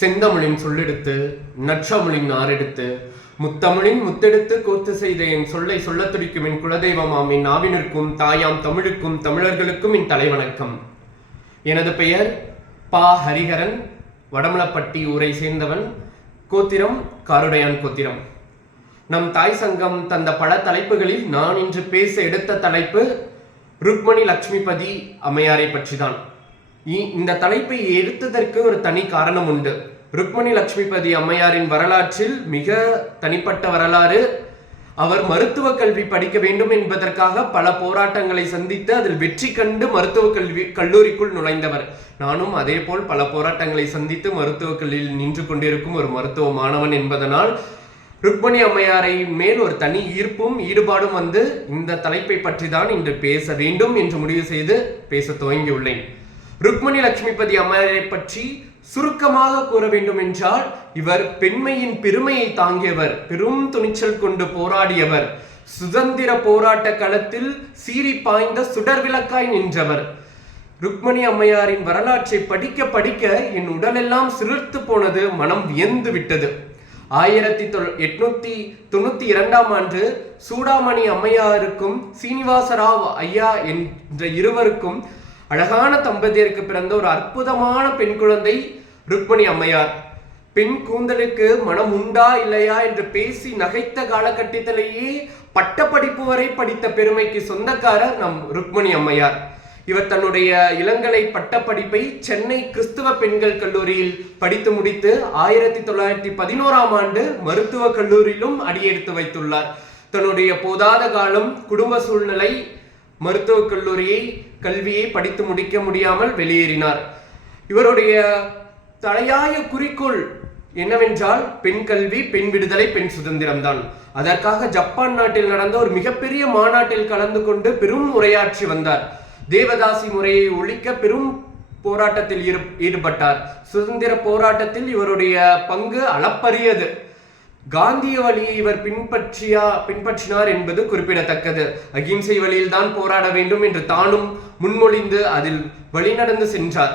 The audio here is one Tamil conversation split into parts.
செந்தமிழின் சொல்லெடுத்து நற்றமிழின் நாரெடுத்து முத்தமிழின் முத்தெடுத்து கோத்து செய்த என் சொல்லை சொல்லத் துடிக்கும் என் குலதெய்வமாம் என் நாவினருக்கும் தாயாம் தமிழுக்கும் தமிழர்களுக்கும் என் தலைவணக்கம். எனது பெயர் பா. ஹரிஹரன் வடமலப்பட்டி ஊரை சேர்ந்தவன் கோத்திரம் காருடையான் கோத்திரம். நம் தாய் சங்கம் தந்த பல தலைப்புகளில் நான் இன்று பேச எடுத்த தலைப்பு ருக்மணி லட்சுமிபதி அம்மையாரை பற்றிதான். இந்த தலைப்பை எடுத்ததற்கு ஒரு தனி காரணம் உண்டு. ருக்மணி லட்சுமிபதி அம்மையாரின் வரலாற்றில் மிக தனிப்பட்ட வரலாறு. அவர் மருத்துவ கல்வி படிக்க வேண்டும் என்பதற்காக பல போராட்டங்களை சந்தித்து அதில் வெற்றி கண்டு மருத்துவ கல்வி கல்லூரிக்குள் நுழைந்தவர். நானும் அதேபோல் பல போராட்டங்களை சந்தித்து மருத்துவ கல்வியில் நின்று கொண்டிருக்கும் ஒரு மருத்துவ மாணவன் என்பதனால் ருக்மணி அம்மையாரை மேல் ஒரு தனி ஈர்ப்பும் ஈடுபாடும் வந்து இந்த தலைப்பை பற்றி தான் இன்று பேச வேண்டும் என்று முடிவு செய்து பேச துவங்கியுள்ளேன். ருக்மணி லட்சுமிபதி அம்மையாரை பற்றி சுருக்கமாக கூற வேண்டும் என்றால் இவர் பெண்மையின் பெருமையை தாங்கியவர் பெரும் துணிச்சல் கொண்டு போராடியவர். சுதந்திர போராட்ட களத்தில் சீறி பாய்ந்த சுடர் விளக்காய் நின்றவர். ருக்மணி அம்மையாரின் வரலாற்றை படிக்க படிக்க என் உடலெல்லாம் சிலிர்த்து போனது மனம் வியந்து விட்டது. ஆயிரத்தி தொள் எட்நூத்தி தொண்ணூத்தி இரண்டாம் ஆண்டு சூடாமணி அம்மையாருக்கும் சீனிவாசராவ் ஐயா என்ற இருவருக்கும் அழகான தம்பதியருக்கு பிறந்த ஒரு அற்புதமான பெண் குழந்தை ருக்மணி அம்மையார். பெண் கூந்தலுக்கு மனம் உண்டா இல்லையா என்று பேசி நகைத்த காலகட்டத்திலேயே பட்டப்படிப்பு வரை படித்த பெருமைக்கு சொந்தக்காரர் நம் ருக்மணி அம்மையார். இவர் தன்னுடைய இளங்கலை பட்டப்படிப்பை சென்னை கிறிஸ்துவ பெண்கள் கல்லூரியில் படித்து முடித்து ஆயிரத்தி தொள்ளாயிரத்தி பதினோராம் ஆண்டு மருத்துவக் கல்லூரியிலும் அடியெடுத்து வைத்துள்ளார். தன்னுடைய போதாத காலம் குடும்ப சூழ்நிலை மருத்துவக் கல்லூரியை கல்வியை படித்து முடிக்க முடியாமல் வெளியேறினார். இவருடைய தலையாய குறிக்கோள் என்னவென்றால் பெண் கல்வி பெண் விடுதலை பெண் சுதந்திரம்தான். அதற்காக ஜப்பான் நாட்டில் நடந்த ஒரு மிகப்பெரிய மாநாட்டில் கலந்து கொண்டு பெரும் உரையாற்றி வந்தார். தேவதாசி முறையை ஒழிக்க பெரும் போராட்டத்தில் ஈடு- ஈடுபட்டார். சுதந்திர போராட்டத்தில் இவருடைய பங்கு அளப்பரியது. காந்திய வழியை இவர் பின்பற்றியா பின்பற்றினார் என்பது குறிப்பிடத்தக்கது. அகிம்சை வழியில் தான் போராட வேண்டும் என்று தானும் முன்மொழிந்து அதில் வழிநடந்து சென்றார்.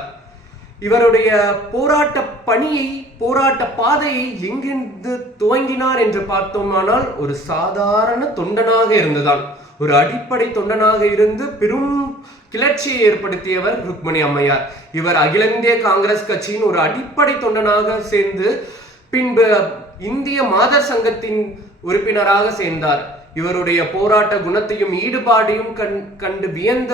இவருடைய போராட்ட பணியை போராட்ட பாதையை எங்கிருந்து துவங்கினார் என்று பார்த்தோமானால் ஒரு சாதாரண தொண்டனாக இருந்துதான் ஒரு அடிப்படை தொண்டனாக இருந்து பெரும் கிளர்ச்சியை ஏற்படுத்தியவர் ருக்மணி அம்மையார். இவர் அகில இந்திய காங்கிரஸ் கட்சியின் ஒரு அடிப்படை தொண்டனாக சேர்ந்து பின்பு இந்திய மாதர் சங்கத்தின் உறுப்பினராக சேர்ந்தார். இவருடைய போராட்ட குணத்தையும் ஈடுபாடையும் கண் கண்டு வியந்த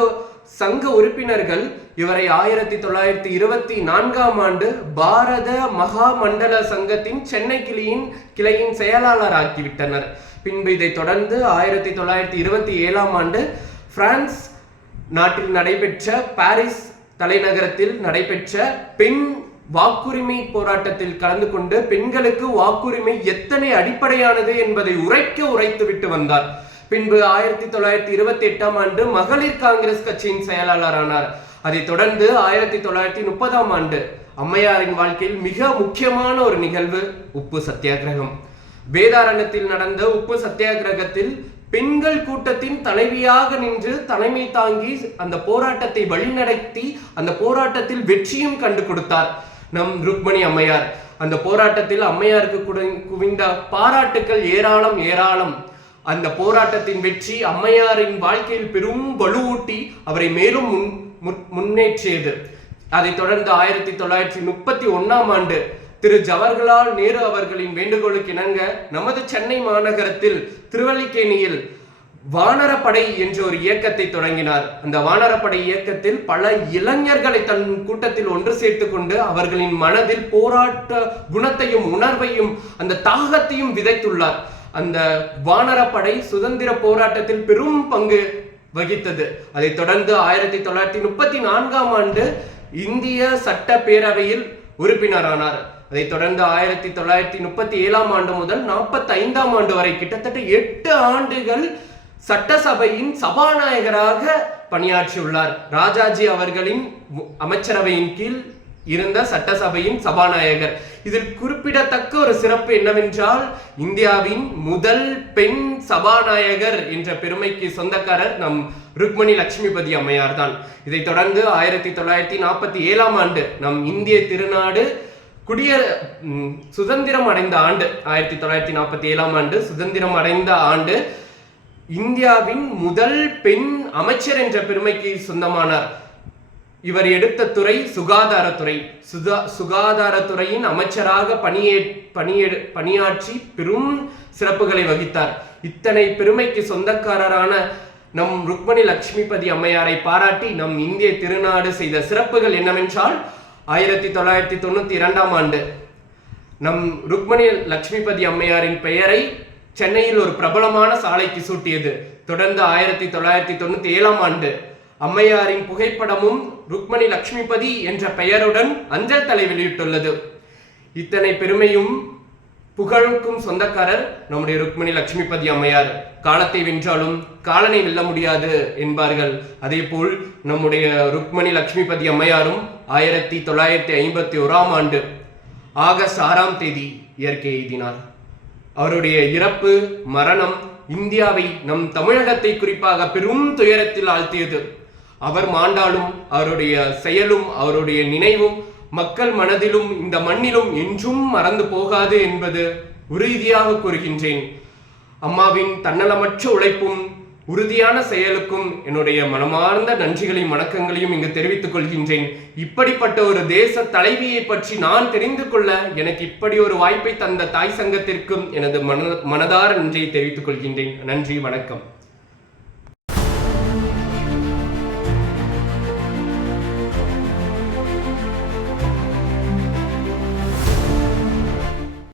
சங்க உறுப்பினர்கள் இவரை ஆயிரத்தி தொள்ளாயிரத்தி இருபத்தி நான்காம் ஆண்டு பாரத மகா மண்டல சங்கத்தின் சென்னை கிளியின் கிளையின் செயலாளர் ஆக்கிவிட்டனர் பின்பு இதைத் தொடர்ந்து ஆயிரத்தி தொள்ளாயிரத்தி இருபத்தி ஏழாம் ஆண்டு பிரான்ஸ் நாட்டில் நடைபெற்ற பாரிஸ் தலைநகரத்தில் நடைபெற்ற பெண் வாக்குரிமை போராட்டத்தில் கலந்து கொண்டு பெண்களுக்கு வாக்குரிமை எத்தனை அடிப்படையானது என்பதை உரைக்க உரைத்துவிட்டு வந்தார். பின்பு ஆயிரத்தி தொள்ளாயிரத்தி இருபத்தி எட்டாம் ஆண்டு மகளிர் காங்கிரஸ் கட்சியின் செயலாளரானார். அதைத் தொடர்ந்து ஆயிரத்தி தொள்ளாயிரத்தி முப்பதாம் ஆண்டு அம்மையாரின் வாழ்க்கையில் மிக முக்கியமான ஒரு நிகழ்வு உப்பு சத்தியாகிரகம். வேதாரண்யத்தில் நடந்த உப்பு சத்தியாகிரகத்தில் பெண்கள் கூட்டத்தின் தலைவியாக நின்று தலைமை தாங்கி அந்த போராட்டத்தை வழிநடத்தி அந்த போராட்டத்தில் வெற்றியும் கண்டு கொடுத்தார் நம் ருக்மணி அம்மையார். அந்த போராட்டத்தில் அம்மையாருக்கு குடு- குவிந்த பாராட்டுக்கள் ஏராளம் ஏராளம். அந்த போராட்டத்தின் வெற்றி அம்மையாரின் வாழ்க்கையில் பெரும் வலுவூட்டி அவரை மேலும் முன் முன்- முன்னேற்றியது. அதைத் தொடர்ந்து ஆயிரத்தி தொள்ளாயிரத்தி முப்பத்தி ஒன்னாம் ஆண்டு திரு ஜவஹர்லால் நேரு அவர்களின் வேண்டுகோளுக்கு இணங்க நமது சென்னை மாநகரத்தில் திருவல்லிக்கேணியில் வானரப்படை என்ற ஒரு இயக்கத்தை தொடங்கினார். அந்த வானரப்படை இயக்கத்தில் பல இளைஞர்களை தன் கூட்டத்தில் ஒன்று சேர்த்து கொண்டு அவர்களின் மனதில் போராட்ட குணத்தையும் உணர்வையும் அந்த தாகத்தையும் விதைத்துள்ளார். அந்த வானரப்படை சுதந்திர போராட்டத்தில் பெரும் பங்கு வகித்தது. அதைத் தொடர்ந்து ஆயிரத்தி தொள்ளாயிரத்தி முப்பத்தி நான்காம் ஆண்டு இந்திய சட்ட பேரவையில் உறுப்பினரானார். அதைத் தொடர்ந்து ஆயிரத்தி தொள்ளாயிரத்தி முப்பத்தி ஏழாம் ஆண்டு முதல் நாற்பத்தி ஐந்தாம் ஆண்டு வரை கிட்டத்தட்ட எட்டு ஆண்டுகள் சட்டசபையின் சபாநாயகராக பணியாற்றியுள்ளார். ராஜாஜி அவர்களின் அமைச்சரவையின் கீழ் இருந்த சட்டசபையின் சபாநாயகர். இதில் குறிப்பிடத்தக்க ஒரு சிறப்பு என்னவென்றால் இந்தியாவின் முதல் பெண் சபாநாயகர் என்ற பெருமைக்கு சொந்தக்காரர் நம் ருக்மணி லட்சுமிபதி அம்மையார் தான் இதைத் தொடர்ந்து ஆயிரத்தி தொள்ளாயிரத்தி நாற்பத்தி ஏழாம் ஆண்டு நம் இந்திய திருநாடு குடியர சுதந்திரம் அடைந்த ஆண்டு ஆயிரத்தி தொள்ளாயிரத்தி நாற்பத்தி ஏழாம் ஆண்டு சுதந்திரம் அடைந்த ஆண்டு இந்தியாவின் முதல் பெண் அமைச்சர் என்ற பெருமைக்கு சொந்தமானார். இவர் எடுத்த துறை சுகாதாரத்துறை சுகா சுகாதாரத்துறையின் அமைச்சராக பணியே பணியே பணியாற்றி பெரும் சிறப்புகளை வகித்தார். இத்தனை பெருமைக்கு சொந்தக்காரரான நம் ருக்மணி லட்சுமிபதி அம்மையாரை பாராட்டி நம் இந்திய திருநாடு செய்த சிறப்புகள் என்னவென்றால் ஆயிரத்தி தொள்ளாயிரத்தி தொண்ணூத்தி இரண்டாம் ஆண்டு. நம் ருக்மணி லட்சுமிபதி அம்மையாரின் பெயரை சென்னையில் ஒரு பிரபலமான சாலைக்கு சூட்டியது தொடர்ந்து ஆயிரத்தி தொள்ளாயிரத்தி தொண்ணூத்தி ஏழாம் ஆண்டு. அம்மையாரின் புகைப்படமும் ருக்மணி லக்ஷ்மிபதி என்ற பெயருடன் அஞ்சல் தலை வெளியிட்டுள்ளது. இத்தனை பெருமையும் புகழுக்கும் சொந்தக்காரர் நம்முடைய ருக்மணி லட்சுமிபதி அம்மையார். காலத்தை வென்றாலும் காலனை வெல்ல முடியாது என்பார்கள். அதே போல் நம்முடைய ருக்மணி லட்சுமிபதி அம்மையாரும் ஆயிரத்தி தொள்ளாயிரத்தி ஐம்பத்தி ஓராம் ஆண்டு ஆகஸ்ட் ஆறாம் தேதி இயற்கை எய்தினார். அவருடைய இறப்பு மரணம் இந்தியாவை நம் தமிழகத்தை குறிப்பாக பெரும் துயரத்தில் ஆழ்த்தியது. அவர் மாண்டாலும் அவருடைய செயலும் அவருடைய நினைவும் மக்கள் மனதிலும் இந்த மண்ணிலும் என்றும் மறந்து போகாது என்பது உறுதியாக கூறுகின்றேன். அம்மாவின் தன்னலமற்ற உழைப்பும் உறுதியான செயலுக்கும் என்னுடைய மனமார்ந்த நன்றிகளையும் வணக்கங்களையும் இங்கு தெரிவித்துக் கொள்கின்றேன். இப்படிப்பட்ட ஒரு தேச தலைவியை பற்றி நான் தெரிந்து கொள்ள எனக்கு இப்படி ஒரு வாய்ப்பை தந்த தாய் சங்கத்திற்கும் எனது மன மனதார நன்றியை தெரிவித்துக் கொள்கின்றேன். நன்றி வணக்கம்.